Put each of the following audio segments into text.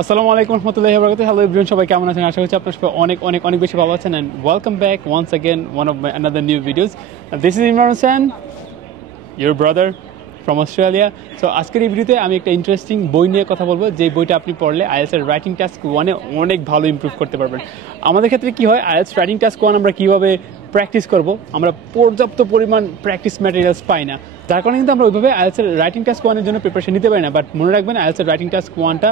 আসসালামু আলাইকুম রহমতুল্লাহি ওয়া বারাকাতুহু। হ্যালো এভরিওয়ান, সবাই কেমন আছেন? আশা করছি আপনারা সবাই অনেক অনেক অনেক বেশি ভালো আছেন। And welcome back once again one of my another new videos. This is Imran Hossain, your brother from Australia. So আজকের এই ভিডিওতে আমি একটা ইন্টারেস্টিং বই নিয়ে কথা বলবো, যে বইটা আপনি পড়লে আইএলটিএস রাইটিং টাস্ক 1-এ অনেক ভালো ইমপ্রুভ করতে পারবেন। আমাদের ক্ষেত্রে কি হয়, আইএলটিএস রাইটিং টাস্ক 1 আমরা কীভাবে প্র্যাকটিস করব, আমরা পর্যাপ্ত পরিমাণ প্র্যাকটিস ম্যাটেরিয়ালস পাই না, যার কারণে কিন্তু আমরা ওইভাবে আইএলটিএস রাইটিং টাস্ক 1-এর জন্য প্রিপারেশন নিতে পারি না। বাট মনে রাখবেন, আইএলটিএস রাইটিং টাস্ক 1টা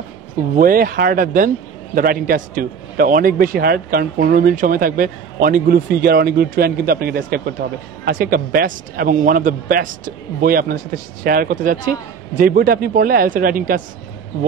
way harder than the writing task 2। এটা অনেক বেশি হার্ড, কারণ 15 মিনিট সময় থাকবে, অনেকগুলো ফিগার, অনেকগুলো ট্রেন্ড কিন্তু আপনাকে ডেসক্রাইব করতে হবে। আজকে একটা বেস্ট এবং ওয়ান অফ দ্য বেস্ট বই আপনাদের সাথে শেয়ার করতে যাচ্ছি, যেই বইটা আপনি পড়লে IELTS writing task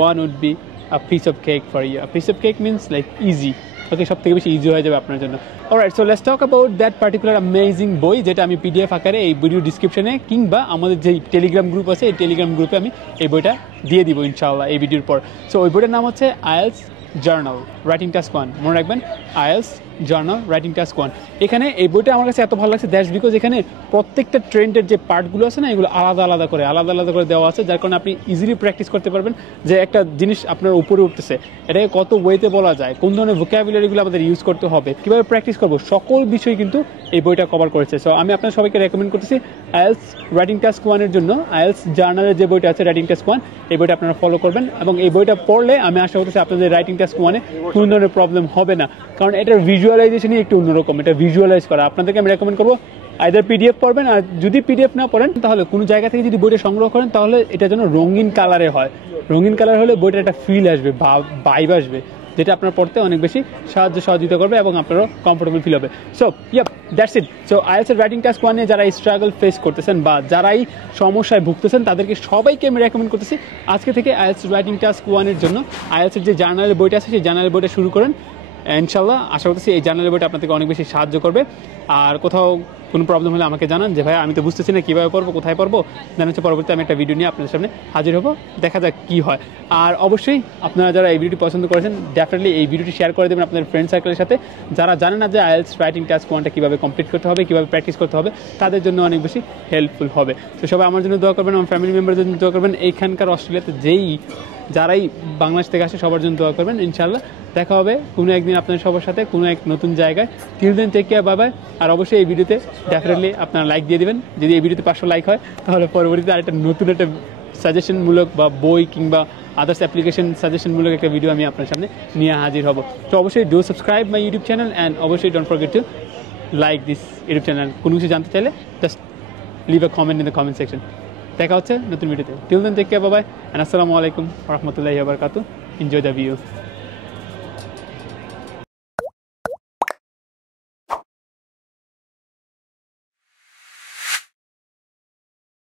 1 would be a piece of cake for you. A piece of cake means like easy. Okay, সব থেকে বেশি ইজি হয়ে যাবে আপনার জন্য। Alright, so let's talk about that particular amazing বই, যেটা আমি পিডিএফ আকারে এই ভিডিও ডিসক্রিপশনে কিংবা আমাদের যে টেলিগ্রাম গ্রুপ আছে, এই টেলিগ্রাম গ্রুপে আমি এই বইটা দিয়ে দিব ইনশাআল্লাহ এই ভিডিওর পর। সো ওই বইটার নাম হচ্ছে আইএলটিএস জার্নাল রাইটিং টাস্ক 1। মনে রাখবেন, আইএলটিএস জার্নাল রাইটিং টাস্ক 1। এখানে এই বইটা আমার কাছে এত ভালো লাগছে, দ্যাটস বিকজ এখানে প্রত্যেকটা ট্রেন্ডের যে পার্টগুলো আছে না, এগুলো আলাদা আলাদা করে দেওয়া আছে, যার কারণে আপনি ইজিলি প্র্যাকটিস করতে পারবেন যে একটা জিনিস আপনার উপরে উঠতেছে, এটাকে কত ওয়েতে বলা যায়, কোন ধরনের ভোকাবুলারিগুলো আমাদের ইউজ করতে হবে, কীভাবে প্র্যাকটিস করবো, সকল বিষয় কিন্তু এই বইটা কভার করেছে। সো আমি আপনার সবাইকে রেকমেন্ড করতেছি আইএলটিএস রাইটিং টাস্ক 1-এর জন্য আইএলটিএস জার্নালের যে বইটা আছে রাইটিং টাস্ক 1, এই বইটা আপনারা ফলো করবেন। এবং এই বইটা পড়লে আমি আশা করতেছি আপনাদের রাইটিং টাস্ক 1-এ কোনো ধরনের প্রবলেম হবে না, কারণ এটার ভিজুয়ালাইজেশনই একটু অন্যরকম। এটা ভিজুয়ালাইজ করা আপনাদেরকে আমি রেকমেন্ড করবো, আইদার পিডিএফ পড়বেন, আর যদি পিডিএফ না পড়েন তাহলে কোনো জায়গা থেকে যদি বইটা সংগ্রহ করেন, তাহলে এটা যেন রঙিন কালারে হয়। রঙিন কালার হলে বইটা একটা ফিল আসবে, ভাইব আসবে, যেটা আপনার পড়তে অনেক বেশি সহযোগিতা করবে এবং আপনারও কমফোর্টেবল ফিল হবে। So yep, that's it. So IELTS writing task 1-এ যারা স্ট্রাগল ফেস করতেছেন বা যারাই সমস্যায় ভুগতেছেন, তাদেরকে সবাইকে আমি রেকমেন্ড করতেছি আজকে থেকে আইএলটিএস রাইটিং টাস্ক 1-এর জন্য আইএলটিএস যে জার্নালের বইটা আছে, সেই জার্নালের বইটা শুরু করেন। ইনশাল্লাহ আশা করতেছি এই জার্নালের বইটা আপনাদেরকে অনেক বেশি সাহায্য করবে। আর কোথাও কোনো প্রবলেম হলে আমাকে জানান যে ভাই আমি তো বুঝতেছি না কীভাবে পড়বো, কোথায় পড়বো, দেন হচ্ছে পরবর্তীতে আমি একটা ভিডিও নিয়ে আপনাদের সামনে হাজির হবো, দেখা যাক কী হয়। আর অবশ্যই আপনারা যারা এই ভিডিওটি পছন্দ করেছেন, ডেফিনেটলি এই ভিডিওটি শেয়ার করে দেবেন আপনাদের ফ্রেন্ড সার্কেলের সাথে, যারা জানে না যে আইএলটিএস রাইটিং টাস্ক 1টা কীভাবে কমপ্লিট করতে হবে, কীভাবে প্র্যাকটিস করতে হবে, তাদের জন্য অনেক বেশি হেল্পফুল হবে। তো সবাই আমার জন্য দোয়া করবেন, আমার ফ্যামিলি মেম্বারদের জন্য দোয়া করবেন, এইখানকার অস্ট্রেলিয়াতে যারাই বাংলাদেশ থেকে আসে সবার জন্য দোয়া করবেন। ইনশাআল্লাহ দেখা হবে কোনো একদিন আপনাদের সবার সাথে কোনো এক নতুন জায়গায়। Till then, take care, bye bye. আর অবশ্যই এই ভিডিওতে ডেফিনেটলি আপনারা লাইক দিয়ে দেবেন। যদি এই ভিডিওতে 500 লাইক হয়, তাহলে পরবর্তীতে আরেকটা নতুন একটা সাজেশনমূলক বা বই কিংবা আদার্স অ্যাপ্লিকেশন সাজেশনমূলক একটা ভিডিও আমি আপনার সামনে নিয়ে হাজির হব। তো অবশ্যই do subscribe my YouTube channel, and অবশ্যই don't forget to like this YouTube channel. কোনো কিছু জানতে চাইলে just leave a comment in the comment section. দেখা হচ্ছে নতুন ভিডিওতে। Till then, take care, bye bye, and আসসালামু আলাইকুম ওয়া রাহমাতুল্লাহি ওয়া বারাকাতুহু। Enjoy the view.